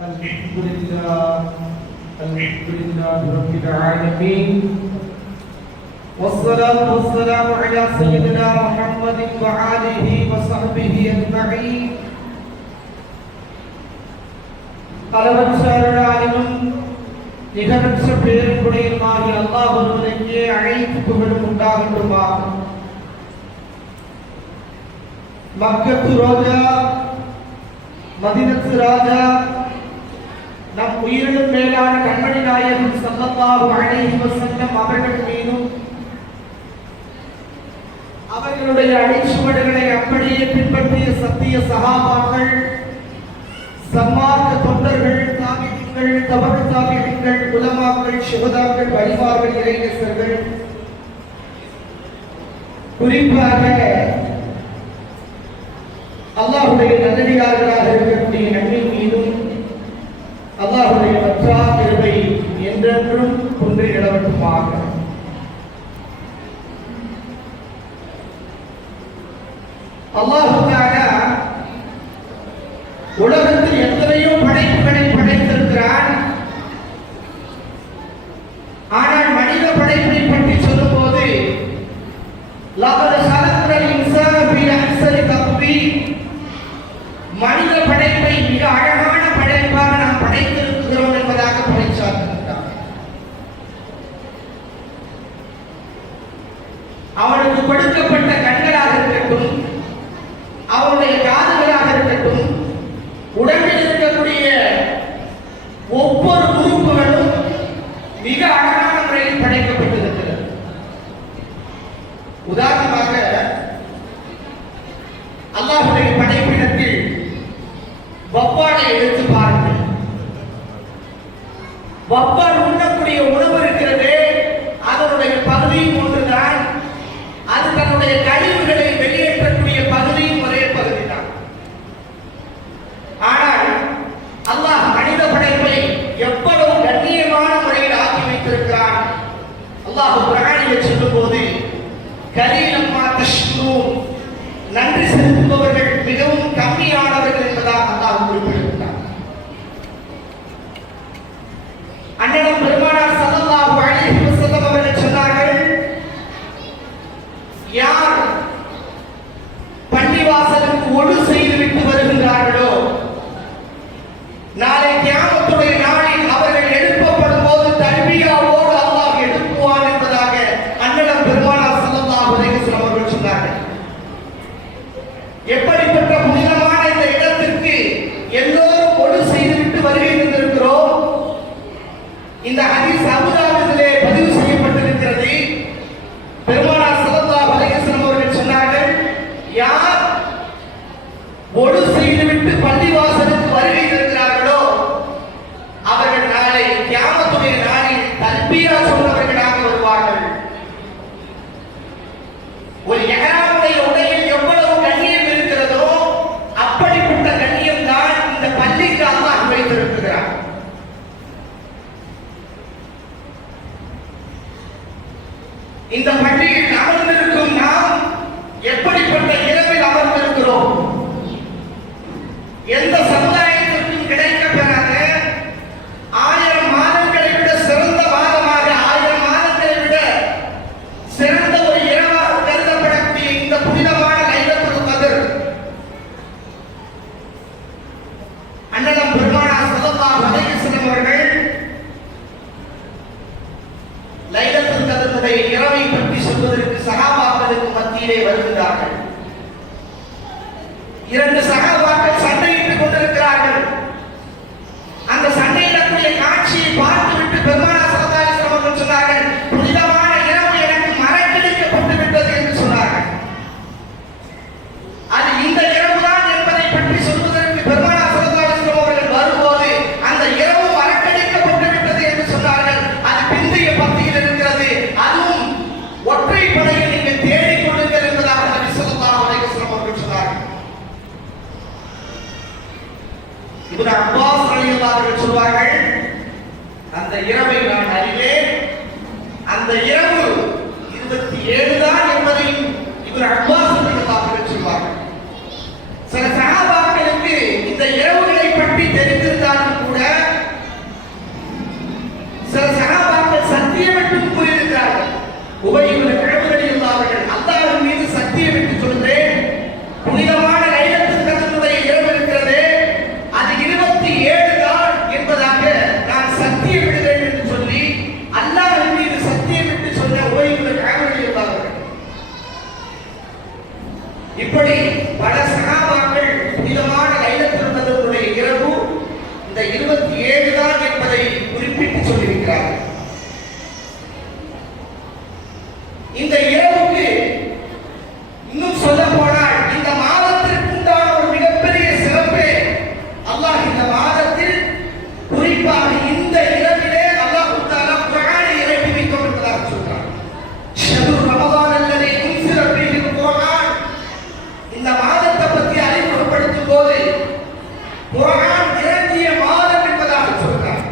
الحمد لله رب العالمين والصلاة والسلام على سيدنا محمد وآله وصحبه أجمعين. அளவற்ற அருளாளனும் நிகரற்ற பேருக்குடையுமாகிய அல்லாஹ் ஒருவனுக்கே அனைத்து புகழும் உண்டாகட்டுமாக. மக்கத்து ரோஜா மதீனத்து ராஜா நம் உயிரினும் மேலான கண்மணி நாயகம் ஸல்லல்லாஹு அலைஹி வஸல்லம் அவர்கள் மீதும் அவர்களுடைய அடிச்சுவடுகளை அப்படியே பின்பற்றிய சத்திய சஹாபாக்கள், சன்மார்க்க தொண்டர்கள், தாபிஈன்கள், தபு தாபிஈன்கள், உலமாக்கள், ஷுஹதாக்கள், வலிமார்கள், இறைநேசர்கள், குறிப்பாக அல்லாஹ்வுடைய நல்லடியார்களாக இருக்கக்கூடிய நம்மின் மீதும் அல்லாஹ்வுடைய பற்றா கிருபை என்றென்றும் குன்றி நிலவட்டுமாக. அல்லாஹ் தஆலா உலகத்தில் எத்தனையோ படைப்புகளை படைத்திருக்கிறான். ஆனால் மனித படைப்பை பற்றி சொல்லும்போது லகத் ஸலக்னல் இன்சான ஃபீ அஹ்ஸனி தக்வீம், மனித படைப்பை மிக அழகான படைப்பாக நாம் படைத்திருக்கிறோம் என்பதாக படைச்சார்கிறார். அவனுக்கு கொடுக்கப்பட்ட கண்களாக இருக்கட்டும், அவனுடைய காதுகளாக இருக்கட்டும், உடம்பில் இருக்கக்கூடிய ஒவ்வொரு உறுப்புகளும் மிக அழகான முறையில் படைக்கப்பட்டிருக்கிறது. உதாரணமாக அல்லாஹ்வுடைய படைப்பிடத்தில் வவ்வாலை எடுத்து பாருங்கள். வவ்வால் உண்ணக்கூடிய உணவு இருக்கிறது, அதனுடைய பகுதியும் ஒன்றுதான். அது தன்னுடைய கழிவுகளை வெளியேற்றக்கூடிய பகுதியும் ஒரே பகுதிதான். ஆனால் அல்லாஹ் மனித படைப்பை எவ்வளவு கண்ணியமான முறையில் ஆக்கி வைத்திருக்கிறான். அல்லாஹ் குர்ஆனில் சொல்லும் போது கலீலம் மா தஷ்குரூன், நன்றி செலுத்துபவர்கள் மிகவும் கம்மியானவர்கள் என்பதாக அல்லாஹ் குறிப்பிடுகிறார். அண்ணன் பெருமானார் ஸல்லல்லாஹு அலைஹி வஸல்லம் அவர்கள் சொன்னார்கள், யார் பள்ளிவாசலுக்கு ஒடு செய்துவிட்டு வருகின்றார்களோ நாளை கியாமத்துடைய நாளில் அவர்கள் எழுப்பப்படும் போது தல்பியாவோடு அல்லாஹ் எழுப்புவான் என்பதாக அண்ணன் பெருமானார் ஸல்லல்லாஹு அலைஹி வஸல்லம் அவர்கள் சொன்னார்கள். எப்படிப்பட்ட புனிதமான இந்த இடத்திற்கு எல்லோரும் ஒடு செய்துவிட்டு வருகை தந்திருக்கிறோம். இந்த ஹதீஸ் அபூதாவுதிலே பதிவு செய்யப்பட்டிருக்கிறது. பெருமானார் ஸல்லல்லாஹு அலைஹி வஸல்லம் அவர்கள் சொன்னார்கள், யார் ஒடு செய்துவிட்டு பள்ளிவாசலுக்கு வருகை தருகிறார்களோ அவர்கள் நாளை கியாமத்துடைய நாளில் தல்பியா சொன்னவர்களாக வருவார்கள். ஒரு இஹ்ராமுடைய உடையில் எவ்வளவு கண்ணியம் இருக்கிறதோ அப்படிப்பட்ட கண்ணியம் தான் இந்த பள்ளிக்கு அல்லாஹ் வைத்திருக்கிறார். இந்த பள்ளியில் அமர்ந்திருக்கும் நாம் எப்படிப்பட்ட இரவில் அமர்ந்திருக்கிறோம். எந்த சமுதாயத்திற்கும் கிடைக்கப் பெறாத 1000 மாதங்களை விட சிறந்த மாதமாக, 1000 மாதங்களை விட சிறந்த ஒரு இரவாக கருதப்படக்கூடிய இந்த புனிதமான லைலத்துல் கத்ர் அண்ணலம் பெருமானார் ஸல்லல்லாஹு அலைஹி வஸல்லம் அவர்கள் லைலத்துல் கத்ருடைய இரவை பற்றி சொல்வதற்கு சஹாபாக்களுக்கு மத்தியிலே வருகிறார்கள். 2 சஹாபாக்கள் சண்டையிட்டுக் கொண்டிருக்கிறார்கள். அந்த சண்டையிடக்கூடிய காட்சியை பார்த்துவிட்டு பெருமானார் ஸல்லல்லாஹு அலைஹி வஸல்லம் அவர்கள் சொன்னார்கள், புனிதமான இரவு எனக்கு மறக்கடிக்கப்பட்டு விட்டது என்று சொன்னார்கள். அது இந்த இரவுதான் என்பதை பற்றி சொல்வதற்கு பெருமானார் ஸல்லல்லாஹு அலைஹி வஸல்லம் அவர்கள் வரும்போது அந்த இரவு மறக்கடிக்கப்பட்டு விட்டது என்று சொன்னார்கள். அது பிந்தைய பத்தியில் இருக்கிறது, அதுவும் ஒற்றை படையில் நீங்கள் தேடிக் கொள்ளுங்கள் என்பதாக நபி ஸல்லல்லாஹு அலைஹி வஸல்லம் அவர்கள் சொன்னார்கள். இப்னு அப்பாஸ் ரலியல்லாஹு அன்ஹு சொல்வார்கள், அந்த இரவை நான் அறிவேன், அந்த இரவு 27 தான் என்பதையும் இப்னு அப்பாஸ் ரலியல்லாஹு அன்ஹு சொல்வார்கள். சில சஹாபாக்களுக்கு இந்த இரவுகளை பற்றி தெரிந்திருந்தாலும் கூட 27 தான் என்பதை குறிப்பிட்டு சொல்லியிருக்கிறார். இந்த இரவுக்கு இன்னும் சொல்ல போனால் இந்த மாதத்திற்கு உண்டான ஒரு மிகப்பெரிய சிறப்பே அல்லாஹ் இந்த மாதத்தில் குறிப்பாக இந்த இரவிலே அல்லாஹ் தஆலா குர்ஆனை இறக்கி வைக்கும் என்பதாக சொல்றார். ஷஹ்ரு ரமதான் அல்லதி உன்சில ஃபீஹி குர்ஆன். இந்த மாதத்தை பற்றி அறிமுகப்படுத்தும் போது குர்ஆன் இறங்கிய மாதம் என்பதாக சொல்றார்.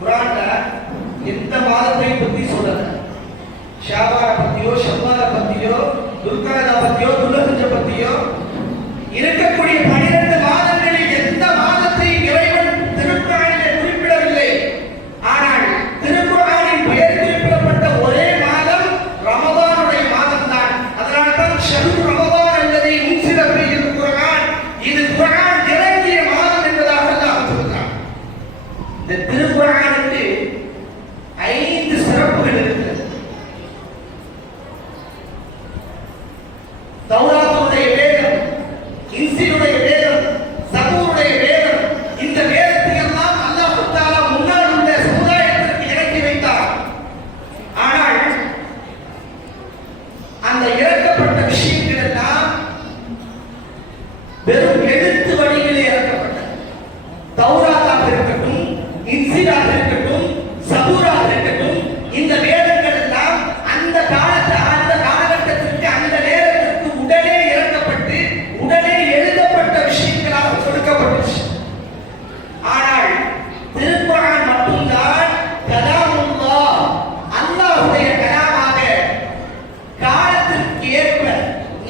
குர்ஆன்ல எந்த மாதத்தை பற்றி சொல்லல. ஷாபான பத்தியோ, ஷவ்வால பத்தியோ, துல்காதா பத்தியோ, துல்ஹஜ்ஜ பத்தியோ இருக்கக்கூடிய 12 மாதங்களில் எந்த மாதத்தை இறைவன் திருக்குர்ஆனிலே குறிப்பிடவில்லை. ஆனால் திருக்குர்ஆனின் பெயர் குறிப்பிடப்பட்ட ஒரே மாதம் ரமதானுடைய மாதம் தான். அதனால்தான் ஷஹ்ரு ரமதான் அல்லதி உன்சில ஃபீஹி குர்ஆன், இது குர்ஆன் இறங்கிய மாதம் என்பதாக அல்லாஹ் சொல்கிறான். இந்த திருக்குர்ஆனுக்கு 5 சிறப்புகள் இருக்கிறது. தௌராத்துடைய வேதம், இன்சிலுடைய வேதம், சபூருடைய வேதம், இந்த வேதத்தை எல்லாம் அல்லாஹ் தஆலா முன்னால் உள்ள சமுதாயத்திற்கு இறக்கி வைத்தார். ஆனால் அந்த இறக்கப்பட்ட விஷயங்கள் எல்லாம் வெறும் எழுத்து வடிவிலே இறக்கப்பட்டது. தௌராத்தாக இருக்கட்டும், இன்சிலாக இருக்கட்டும், சபூராக இருக்கட்டும், இந்த வேதங்கள் எல்லாம் அந்த காலகட்டத்திற்கு அந்த நேரத்திற்கு உடனே இறக்கப்பட்டு உடனே எழுதப்பட்ட விஷயங்களாக கொடுக்கப்பட்டுச்சு. ஆனால் திருக்குர்ஆன் மட்டும்தான் கலாமுல்லாஹ், அல்லாஹ்வுடைய கலாமாக காலத்திற்கு ஏற்ப,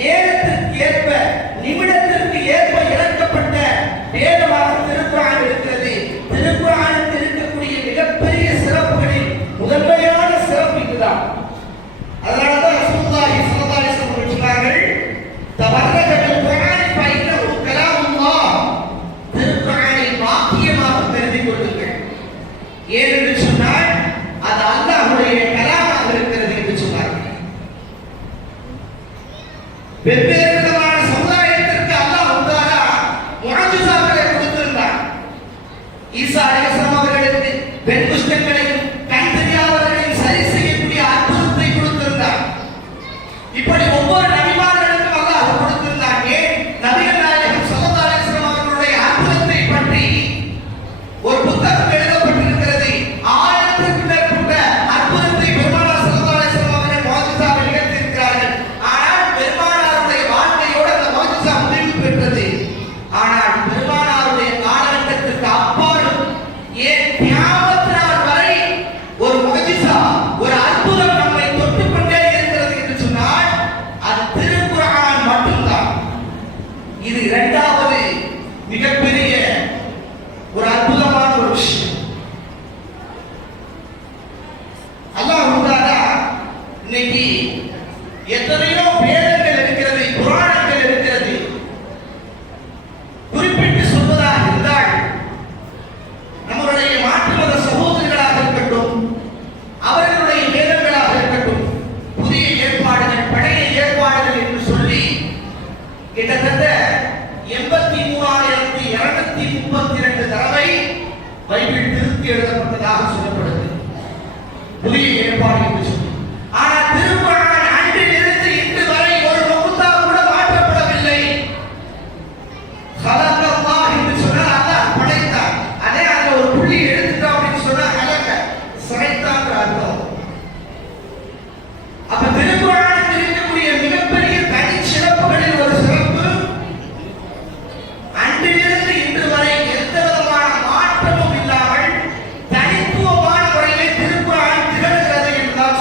நேரத்திற்கு ஏற்ப, நிமிடத்திற்கு ஏற்ப இறக்கப்பட்ட வேதமாக திருக்குர்ஆன் இருக்கிறது. திருக்குர்ஆனுக்கு இருக்கக்கூடிய மிகப்பெரிய சிறப்புகளில் முதன்மையான சிறப்பு இதுதான். அதனால்தான் ரசூலுல்லாஹி ஸல்லல்லாஹு அலைஹி வஸல்லம் சொன்னார்கள், தபர்ரக பில் குர்ஆனி ஃபஇன்னஹு கலாமுல்லாஹ். திருக்குர்ஆனை வாக்கியமாக தெரிந்து கொள்ளுங்கள். ஏனென்று சொன்னால் அது அல்லாஹ்வுடைய கலாமாக இருக்கிறது என்று சொன்னார்கள். வெவ்வேறு விதமான சமுதாயத்திற்கு அல்லாஹ் தஆலா முஅஜிஸாக்களை கொடுத்திருந்தார். ஈசா அலைஹிஸ்ஸலாம் அவர்களுக்கு பெண் குஷ்டங்களையும் கண் தெரியாதவர்களையும் சரி செய்யக்கூடிய அற்புதத்தை கொடுத்திருந்தார். இப்படி ஒவ்வொரு நபிமார்களுக்கும் அல்லாஹ் கொடுத்திருந்தார். ஏன் நபிகள் நாயகம் ஸல்லல்லாஹு அலைஹி வஸல்லம் அவர்களுடைய அற்புதத்தை பற்றி ஒரு புத்தகம் எழுதப்பட்டிருக்கிறது. 1000க்கும் மேற்பட்ட அற்புதத்தை பெருமானார் ஸல்லல்லாஹு அலைஹி வஸல்லம் அவர்கள் முஅஜிஸாவை நிகழ்த்தியிருக்கிறார்கள். ஆனால் பெருமானாருடைய வாழ்க்கையோடு அந்த முஅஜிஸா முடிவு பெற்றது. ஆனால் பெருமானாருடைய காலகட்டத்திற்கு அப்பாலும் ஏன் கியாமத் நாள் வரை ஒரு முஅஜிஸா, ஒரு அற்புதம் நம்மை தொட்டுக் கொண்டே இருக்கிறது என்று சொன்னால் அது திருக்குர்ஆன் மட்டும்தான். இது இரண்டாவது மிகப்பெரிய ஒரு அற்புதமான ஒரு விஷயம். அல்லாஹ் தஆலா இன்னைக்கு எத்தனையோ வேதங்கள் இருக்கிறது, புராணங்கள் இருக்கிறது. குறிப்பிட்டு சொல்வதாக இருந்தால் நம்மளுடைய மாற்று மத சகோதரர்களாக இருக்கட்டும், அவர்களுடைய வேதங்களாக இருக்கட்டும், புதிய ஏற்பாடுகள், பழைய ஏற்பாடுகள் என்று சொல்லி கிட்டத்தட்ட 83,232 தடவை பைபிள் திருத்தி எழுதப்பட்டதாக சொல்லப்படுது. புதிய ஏற்பாடு என்று சொல்லி. ஆனால் திருக்குர்ஆன் அன்றிலிருந்து இன்று வரை ஒரு நுக்தா கூட மாற்றப்படவில்லை. ஹலகல்லாஹ் என்று சொன்னால் அல்லாஹ் படைத்தார். அதே அதுல ஒரு புள்ளி எடுத்துட்டோம் அப்படின்னு சொன்னா ஹலக சடைத்தான்ற அர்த்தம். அப்ப திருக்குர்ஆனுக்கு இருக்கக்கூடிய மிகப்பெரிய தனி சிறப்புகளில் ஒரு சிறப்பு, அன்றிலிருந்து இன்று வரை எந்த விதமான மாற்றமும் இல்லாமல் தனித்துவமான முறையில் திருக்குர்ஆன் திகழ்கிறது என்றுதான்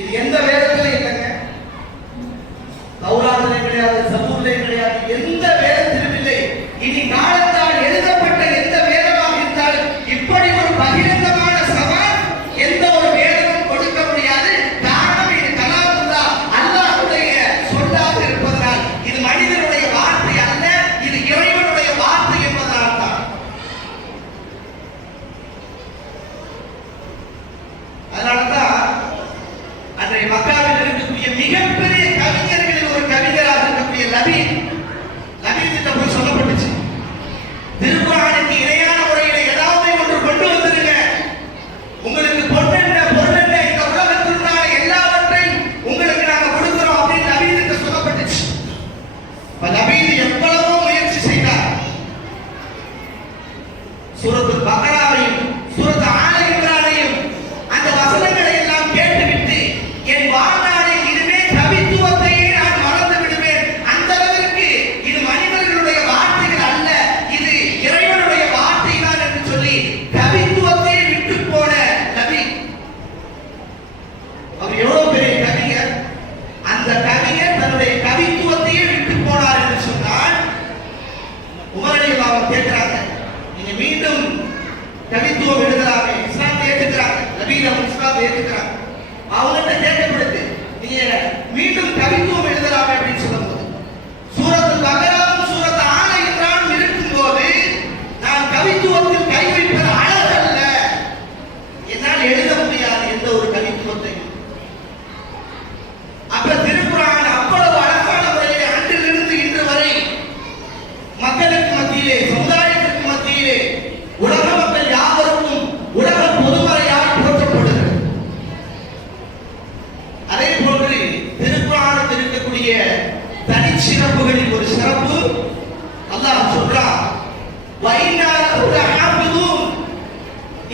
இது எந்த வேதத்திலும் இல்லைங்க. தௌராத்திலே கிடையாது, சபூரிலே கிடையாது, எந்த வேதத்திலும் இல்லை. இனி காலத்தால் எழுதப்பட்ட எந்த வேதமாக இருந்தாலும் இப்படி ஒரு பகிரங்கமான சவால் எந்த ஒரு வேதமும் கொடுக்க முடியாது. காரணம் இது கலாமுல்லா, அல்லாஹ்வுடைய சொல்லாக இருப்பதனால். இது மனிதனுடைய வார்த்தை அல்ல, இது இறைவனுடைய வார்த்தை என்பதனால் தான். அதனாலதான் அன்றைய மக்காவில் இருக்கக்கூடிய மிகப்பெரிய கவிஞர்களில் ஒரு கவிஞராக இருக்கக்கூடிய லபீத் போய் சொல்லப்பட்டுச்சு, திருக்குர்ஆனுக்கு இணையான முறையில் ஏதாவது ஒன்று கொண்டு வந்துருங்க, உங்களுக்கு பொருளென்ன பொருளென்ன இந்த உலகத்திற்கான எல்லாவற்றையும் உங்களுக்கு நாங்க கொடுக்கிறோம் அப்படின்னு லபீத் சொல்லப்பட்டுச்சு. லபீத் எவ்வளவோ முயற்சி செய்தார். சூரத்துல் பக்ராவையும் சூரத் ஆல இம்ரானையும் அந்த வசனங்களை எல்லாம் கேட்டுவிட்டு என் வாழ்நாளில் இதுவே கவித்துவத்தையே நான் மறந்து விடுவேன், அந்த அளவிற்கு இது மனிதர்களுடைய வார்த்தைகள் அல்ல, இது இறைவனுடைய வார்த்தை தான் என்று சொல்லி கவித்துவத்தை விட்டு போன நபி. அவர் எவ்வளவு பெரிய கவிஞர். அந்த கவிஞர் தன்னுடைய கவித்துவத்தையே விட்டு போனார் என்று சொன்னால் உமரடிகள் அவங்க கேட்கிறாங்க, நீங்க மீண்டும் கவித்துவம் எழுதலாமே, இஸ்லாத்தை ஏற்றுக்கிறாங்க, நபீல இஸ்லாத்தை ஏற்றுக்கிறாங்க, அவங்கள்ட்ட கேட்கப்படுது நீங்க மீண்டும் கவித்துவம் எழுதலாமே அப்படின்னு சொல்லும்போது சூரத்துல் பக்ராவும் சூரத் ஆல இம்ரானும் இருக்கும்போது நான் கவித்துவத்தில் கை வைப்பது அழகல்ல, என்னால் எழுத முடியாது எந்த ஒரு கவித்துவத்தையும். அப்ப திருக்குர்ஆன் அவ்வளவு அழகான முறையிலே அன்றிலிருந்து இன்று வரை மக்களுக்கு மத்தியிலே, சமுதாயத்திற்கு மத்தியிலே, உலக மக்கள் யாவருக்கும் உலக பொதுமறையாக போற்றப்படுகிறது. அதே போன்று திருக்குர்ஆனுக்கு இருக்கக்கூடிய தனிச்சிறப்புகளில் ஒரு சிறப்பு அல்லாஹ் சொல்றான், வைனா லஹு லஹாஃபிதூன்,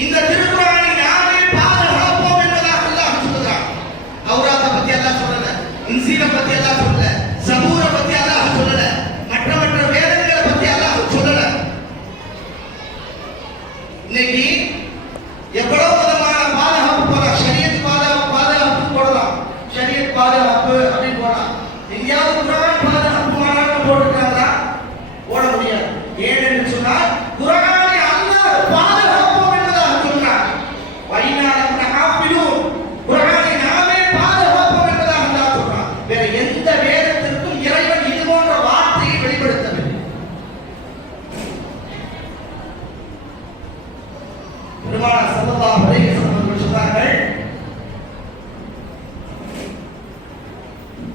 இந்த திருக்குர்ஆனை நாமே பாதுகாப்போம் என்பதாக அல்லாஹ் சொல்றான். தௌராத்தை பத்தி அல்லாஹ் சொல்லல, இன்ஜீலை பத்தி அல்லாஹ் சொல்லல, சபூரை பத்தி அல்லாஹ் சொல்லல, மற்ற வேதங்களை பத்தி அல்லாஹ் சொல்லல. இன்னைக்கு எவ்வளவு விதமான பாதுகாப்பு போடலாம், ஷரியத் பாதுகாப்பு போடலாம், ஷரியத் பாதுகாப்பு அப்படின்னு போடலாம். எங்கேயாவது குர்ஆன் பாதுகாப்பு மாநாடு போட்டுருக்காங்களா? போட முடியாது. ஏனென்று சொன்னால் குர்ஆனை அல்லாஹ் பாதுகாப்போம் என்பதாக சொல்றான். வைனா லஹு லஹாஃபிதூன், குர்ஆனை நாமே பாதுகாப்போம் என்பதாக அல்லாஹ் சொல்றான். வேற எந்த வேதத்திற்கும் இறைவன் இது போன்ற வார்த்தையை வெளிப்படுத்தவில்லை. பெருமானார் ஸல்லல்லாஹு அலைஹி வஸல்லம் அவர்கள் சொன்னார்கள்,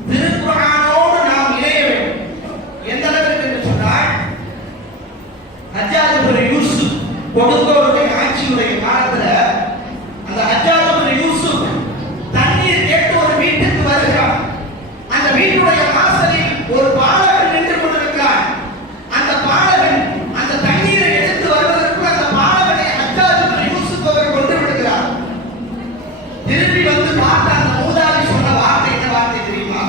திருக்குர்ஆனோடு நாம் இணைய வேண்டும். எந்த அளவுக்கு என்று சொன்னால் ஹஜ்ஜாஜ் இப்னு யூசுப் கொடுங்கோலுடைய ஆட்சியுடைய காலத்துல அந்த ஹஜ்ஜாஜ் இப்னு யூசுப் தண்ணீர் கேட்டு ஒரு வீட்டுக்கு வருகிறான். அந்த வீட்டுடைய வாசலில் ஒரு பாலகன் நின்று கொண்டிருக்கிறான். அந்த பாலகன் அந்த தண்ணீரை எடுத்து வருவதற்கு அந்த பாலகனை ஹஜ்ஜாஜ் இப்னு யூசுப் அவர் கொண்டு விடுகிறார். திரும்பி வந்து பார்த்த அந்த மூதாதி சொன்ன வார்த்தை என்ன வார்த்தை தெரியுமா?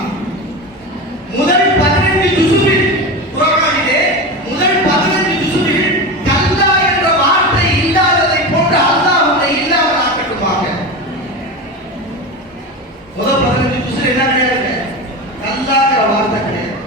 முதல் 15 ஜுசுவில் குர்ஆனிலே முதல் 15 ஜுசுவில் கல்லா என்ற வார்த்தை இல்லாததை போன்று அல்லாஹ் உன்னை இல்லாமல் ஆக்கட்டுமாக. முதல் 15 ஜுசுவில் என்ன கிடையாது? கல்லாங்கிற வார்த்தை கிடையாது.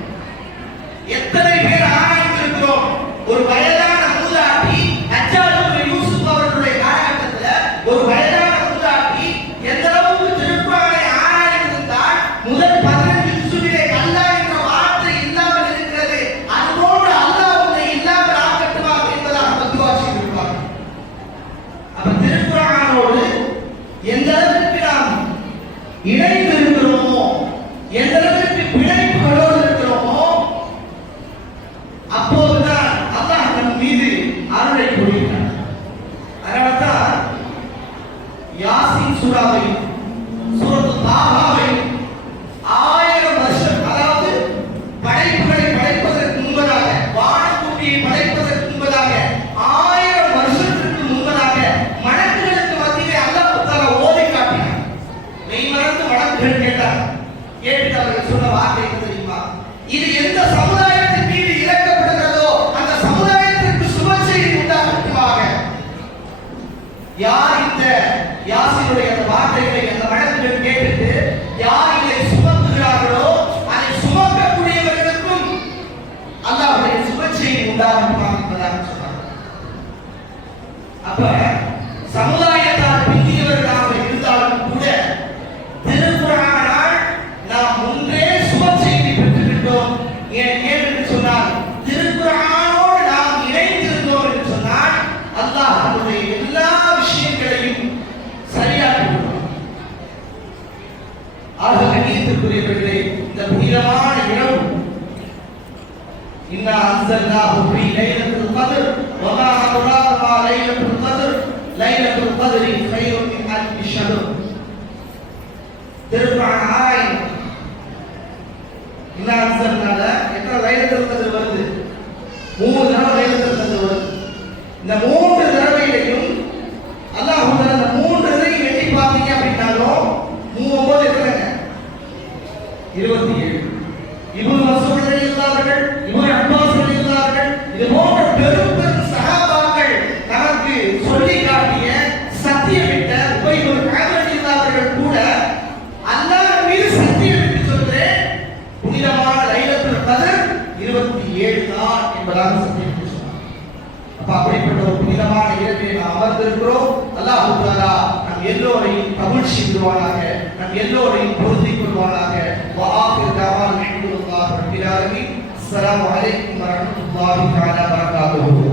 எத்தனை பேர் ஆராய்ந்திருக்கிறோம்? ஒரு வயதான மூதாட்டி ஹஜ்ஜாஜ் இப்னு யூசுப் அவர்களுடைய காலகட்டத்தில் ஒரு வயதான மூதாட்டி எந்த அளவுக்கு திருக்குர்ஆனை ஆராய்ந்திருந்தால் முதல் 15 ஜுசுவிலே கல்லா என்ற வார்த்தை இல்லாமல் இருக்கிறது, அதுபோன்று அல்லாஹ் உன்னை இல்லாமல் ஆக்கட்டுமாக என்பதாக பத்துவா செய்திருப்பார். அப்ப திருக்குர்ஆனோடு எந்த அளவுக்கு நாம் இணைந்து இருக்கிறோமோ, எந்த அளவுக்கு பிணைப்புகளோடு இருக்கிறோமோ, அப்போதுதான் அல்லாஹ் நம் மீது அருளை பொழிகிறார். அதனால்தான் யாசீன் சூராவையும் சூரத்துல் தாஹாவையும் 1000 வருஷம், அதாவது படைப்புகளை படைப்பதற்கு முன்பதாக, வானக்கூட்டியை படைப்பதற்கு முன்பதாக 1000 வருஷத்திற்கு முன்பதாக மலக்குகளுக்கு மத்தியிலே அல்லாஹ் தஆலா ஓதி காட்டினார். மெய்மறந்து மலக்குகள் கேட்டார். கேட்டு அவர்கள் சொன்ன வார்த்தை என்ன தெரியுமா? இது எந்த சமுதாயத்தின் மீது இறக்கப்படுகிறதோ அந்த சமுதாயத்திற்கு சுப செய்தி உண்டாகட்டுமாக. யார் இந்த யாசீனுடைய அந்த வார்த்தைகளை அந்த மலக்குகள் கேட்டுட்டு ஆக கண்ணியத்திற்குரியவர்களே, இந்த புனிதமான இரவு இன்னா அன்ஸல்னாஹு ஃபீ லைலத்துல் கத்ர் வமா அத்ராக மா லைலத்துல் கத்ர் லைலத்துல் கத்ரி கைரும் மின் அல்ஃபி ஷஹர். திருக்குர்ஆன் ஆராயும் இன்னா அன்ஸல்னால எத்தனை லைலத்துல் கத்ர் வருது? 3 தடவை லைலத்துல் கத்ர் வருது. இந்த 3 தடவையிலையும் அல்லாஹ் தஆலா இந்த 3 தடவை எண்ணி பார்த்தீங்க அப்படின்னாலும் 39 எத்தனைங்க? 27. இப்னு மஸ்ஊத் ரலியல்லாஹு அவர்கள், இப்னு அப்பாஸ் ரலியல்லாஹு அவர்கள், இது போன்ற பெரும் பெரும் சஹாபாக்கள் நமக்கு சொல்லி காட்டிய சத்தியமிட்ட உபை இப்னு கஅப் ரலியல்லாஹு அவர்கள் கூட அல்லாஹ் மீது சத்தியமிட்டு சொல்கிறேன், புனிதமான லைலத்துல் கத்ர் 27 தான் என்பதாக சத்தியமிட்டு சொன்னார். அப்ப அப்படிப்பட்ட ஒரு புனிதமான இரவிலே நாம் அமர்ந்திருக்கிறோம். அல்லாஹ் தஆலா நம் எல்லோரையும் கபூல் செய்வானாக, நம் எல்லோரையும் பொருந்திக் கொள்வானாக. وآخر دعوانا الحمد لله رب العالمين. السلام عليكم ورحمة الله تعالى وبركاته.